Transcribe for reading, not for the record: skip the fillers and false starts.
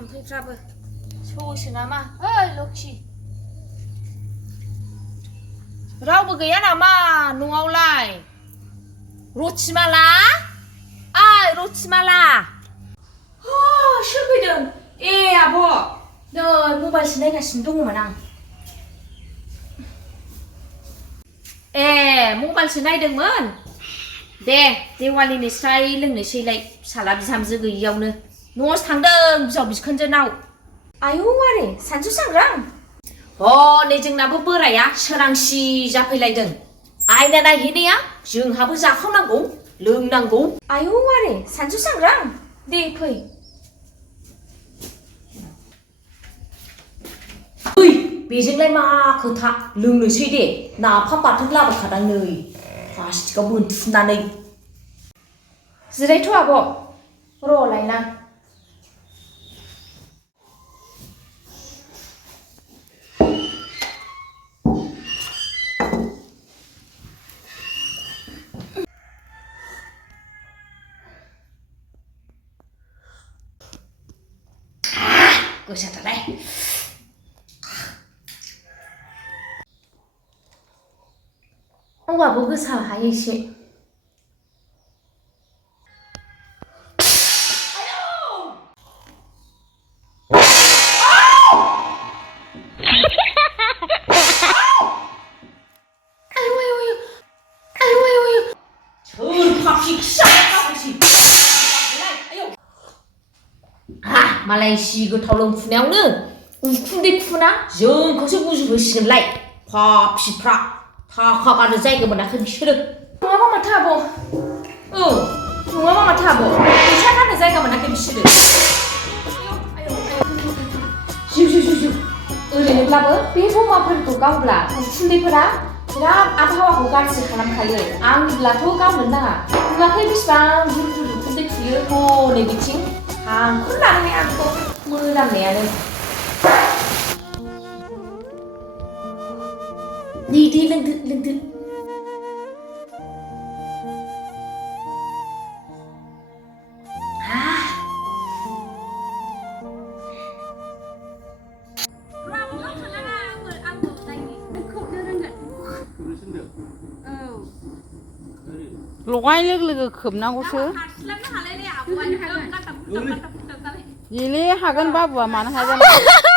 जाम्फैफ्राबो सौसो नामा ओइ लक्षी रावबो गैया नामा न'आवलाय रथिमाला ओइ रथिमाला सोर फैदों ए आब' नै मबाइलसो नायगासिनो दङमोन आं ए मबाइलसो नायदोंमोन दे देवालिनि स्राय लोंनोसैलाय फिसाला बिहामजो गैयियावनो न'आवसो थांदों बिहाव बिखुनजोनाव आयौ आरे सानसु सांग्रां नै जोंनाबो बोराया सोरांसि जाफैलायदों आयना नायहैनाया जोंहाबो जाखावनांगौ लोंनांगौ आयौ आरे सानसु सांग्रां दे फै बेजोंलाय मा खोथा लोंनोसै दे नाफाम बाथोन लाबोखादां नै प्लास्टिकआव बोनथुमनानै जिरायथ' आब' र' लायनां गोसाथारलाय औवाबो गोसा हायो एसे मालाय सि गोथाव लोंफुनायावनो उखुन्दै खुना जोंखौसो बुजुहोसिगोनलाय फाफिफ्रा थाखा गारनो जायगा मोनाखै बिसोरो नङाबा माथो आब' नङाबा माथो आब' फैसा गारनो जायगा मोनाखै बिसोरो जिउ ओरैनोब्लाबो बे बमाफोरखौ गावब्ला उखुन्दैफोरा बिराद आबहावाखौ गाज्रि खालामखायो आंनिब्लाथ' गावनो नाङा नुवाखै बेसेबां जुर उखुन्दै खुयो हनै बिथिं हांखौनो लानो हाया आंखौ मोनामनायानो दे लोंदो लगाय लोगो खोबनांगौसो गेले हागोन बाबुआ मानो हाया जानो